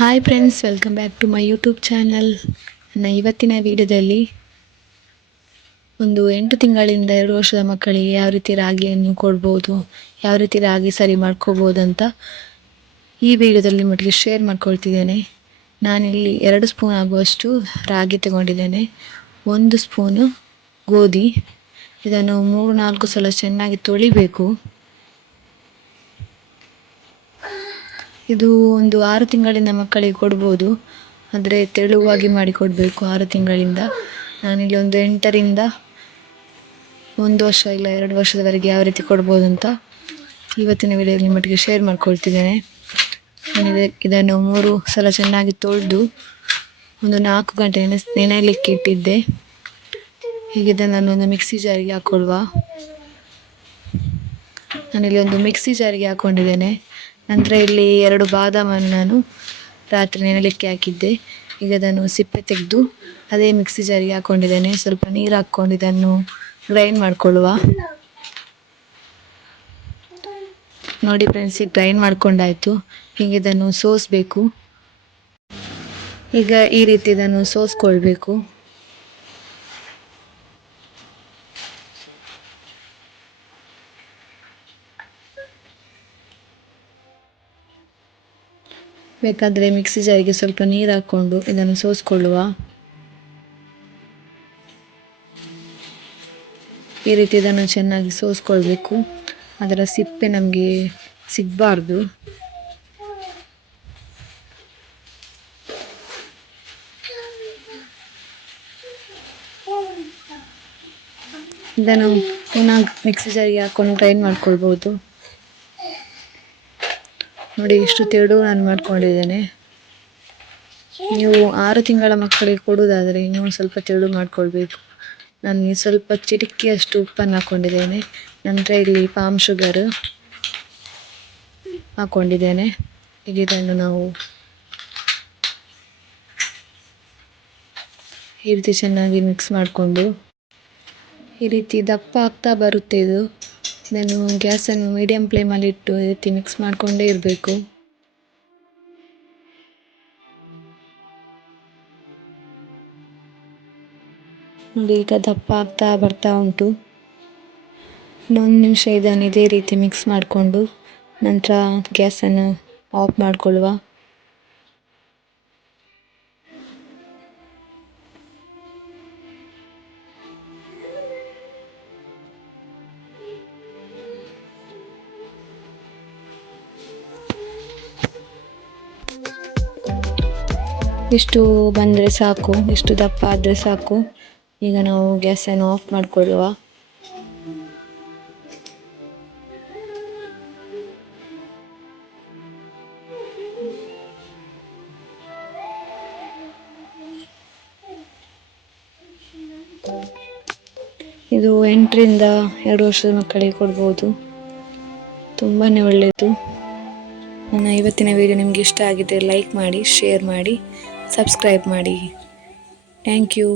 Hi friends, welcome back to my YouTube channel. ನನ್ನ ಇವತ್ತಿನ ವಿಡಿಯೋದಲ್ಲಿ ಒಂದು 8 ತಿಂಗಳಿಂದ 2 ವರ್ಷದ ಮಕ್ಕಳಿಗೆ ಯಾವ ರೀತಿ ರಾಗಿಯನ್ನು ಕೊಡ್ಬೋದು, ಯಾವ ರೀತಿ ರಾಗಿ ಸರಿ ಮಾಡ್ಕೋಬೋದು ಅಂತ ಈ ವಿಡಿಯೋದಲ್ಲಿ ನಿಮ್ಮೊಟ್ಟಿಗೆ ಶೇರ್ ಮಾಡ್ಕೊಳ್ತಿದ್ದೇನೆ. ನಾನಿಲ್ಲಿ 2 ಸ್ಪೂನ್ ಆಗುವಷ್ಟು ರಾಗಿ ತಗೊಂಡಿದ್ದೇನೆ, 1 ಸ್ಪೂನು ಗೋಧಿ. ಇದನ್ನು 3-4 ಸಲ ಚೆನ್ನಾಗಿ ತೊಳಿಬೇಕು. ಇದು ಒಂದು 6 ತಿಂಗಳಿಂದ ಮಕ್ಕಳಿಗೆ ಕೊಡ್ಬೋದು, ಆದರೆ ತೆಳುವಾಗಿ ಮಾಡಿ ಕೊಡಬೇಕು 6 ತಿಂಗಳಿಂದ. ನಾನಿಲ್ಲಿ ಒಂದು 8ರಿಂದ 1 ವರ್ಷ ಇಲ್ಲ 2 ವರ್ಷದವರೆಗೆ ಯಾವ ರೀತಿ ಕೊಡ್ಬೋದು ಅಂತ ಇವತ್ತಿನ ವಿಡಿಯೋದಲ್ಲಿ ನಿಮ್ಮೊಟ್ಟಿಗೆ ಶೇರ್ ಮಾಡ್ಕೊಳ್ತಿದ್ದೇನೆ. ಇದನ್ನು 3 ಸಲ ಚೆನ್ನಾಗಿ ತೊಳೆದು ಒಂದು 4 ಗಂಟೆ ನೆನೆಯಲಿಕ್ಕೆ ಇಟ್ಟಿದ್ದೆ. ಹೀಗೆ ಇದನ್ನು ಒಂದು ಮಿಕ್ಸಿ ಜಾರಿಗೆ ಹಾಕೊಳ್ಳುವ. ನಾನಿಲ್ಲಿ ಒಂದು ಮಿಕ್ಸಿ ಜಾರಿಗೆ ಹಾಕೊಂಡಿದ್ದೇನೆ. ನಂತರ ಇಲ್ಲಿ 2 ಬಾದಾಮನ್ನು ನಾನು ರಾತ್ರಿ ನೆನೆಯಲಿಕ್ಕೆ ಹಾಕಿದ್ದೆ. ಈಗ ಅದನ್ನು ಸಿಪ್ಪೆ ತೆಗೆದು ಅದೇ ಮಿಕ್ಸಿ ಜಾರಿಗೆ ಹಾಕೊಂಡಿದ್ದೇನೆ. ಸ್ವಲ್ಪ ನೀರು ಹಾಕ್ಕೊಂಡು ಇದನ್ನು ಗ್ರೈಂಡ್ ಮಾಡ್ಕೊಳ್ಳುವ. ನೋಡಿ ಫ್ರೆಂಡ್ಸ್, ಈಗ ಗ್ರೈಂಡ್ ಮಾಡ್ಕೊಂಡಾಯ್ತು. ಹೀಗೆ ಇದನ್ನು ಸೋಸಬೇಕು. ಈಗ ಈ ರೀತಿ ಇದನ್ನು ಸೋಸ್ಕೊಳ್ಬೇಕು. ಬೇಕಾದರೆ ಮಿಕ್ಸಿ ಜಾರಿಗೆ ಸ್ವಲ್ಪ ನೀರು ಹಾಕ್ಕೊಂಡು ಇದನ್ನು ಸೋಸ್ಕೊಳ್ಳುವ. ಈ ರೀತಿ ಇದನ್ನು ಚೆನ್ನಾಗಿ ಸೋಸ್ಕೊಳ್ಬೇಕು. ಅದರ ಸಿಪ್ಪೆ ನಮಗೆ ಸಿಗಬಾರ್ದು. ಇದನ್ನು ಪುನಃ ಮಿಕ್ಸಿ ಜಾರಿಗೆ ಹಾಕೊಂಡು ಗ್ರೈಂಡ್ ಮಾಡ್ಕೊಳ್ಬೋದು. ನೋಡಿ, ಇಷ್ಟು ತೆಳು ನಾನು ಮಾಡ್ಕೊಂಡಿದ್ದೇನೆ. ನೀವು 6 ತಿಂಗಳ ಮಕ್ಕಳಿಗೆ ಕೊಡುವುದಾದರೆ ಇನ್ನೂ ಸ್ವಲ್ಪ ತೆಳು ಮಾಡ್ಕೊಳ್ಬೇಕು. ನಾನು ಸ್ವಲ್ಪ ಚಿಟಿಕೆಯಷ್ಟು ಉಪ್ಪನ್ನು ಹಾಕ್ಕೊಂಡಿದ್ದೇನೆ. ನಂತರ ಇಲ್ಲಿ ಪಾಮ್ ಶುಗರ್ ಹಾಕ್ಕೊಂಡಿದ್ದೇನೆ. ಈಗ ಇದನ್ನು ನಾವು ಈ ರೀತಿ ಚೆನ್ನಾಗಿ ಮಿಕ್ಸ್ ಮಾಡಿಕೊಂಡು ಈ ರೀತಿ ದಪ್ಪ ಆಗ್ತಾ ಬರುತ್ತೆ ಇದು. ಇದನ್ನು ಗ್ಯಾಸನ್ನು ಮೀಡಿಯಂ ಫ್ಲೇಮಲ್ಲಿ ಇಟ್ಟು ಈ ರೀತಿ ಮಿಕ್ಸ್ ಮಾಡಿಕೊಂಡೇ ಇರಬೇಕು. ನೋಡಿ, ಈಗ ದಪ್ಪ ಆಗ್ತಾ ಬರ್ತಾ ಉಂಟು. ಇನ್ನೊಂದು ನಿಮಿಷ ಇದನ್ನು ಇದೇ ರೀತಿ ಮಿಕ್ಸ್ ಮಾಡಿಕೊಂಡು ನಂತರ ಗ್ಯಾಸನ್ನು ಆಫ್ ಮಾಡಿಕೊಳ್ಳುವ. ಇಷ್ಟು ಬಂದರೆ ಸಾಕು, ಇಷ್ಟು ದಪ್ಪ ಆದರೆ ಸಾಕು. ಈಗ ನಾವು ಗ್ಯಾಸನ್ನು ಆಫ್ ಮಾಡಿಕೊಳ್ಳುವ. ಇದು 8ರಿಂದ 2 ವರ್ಷದ ಮಕ್ಕಳಿಗೆ ಕೊಡ್ಬೋದು. ತುಂಬಾ ಒಳ್ಳೆಯದು. ನನ್ನ ಇವತ್ತಿನ ವಿಡಿಯೋ ನಿಮಗೆ ಇಷ್ಟ ಆಗಿದ್ದರೆ ಲೈಕ್ ಮಾಡಿ, ಶೇರ್ ಮಾಡಿ, ಸಬ್ಸ್ಕ್ರೈಬ್ ಮಾಡಿ. Thank you.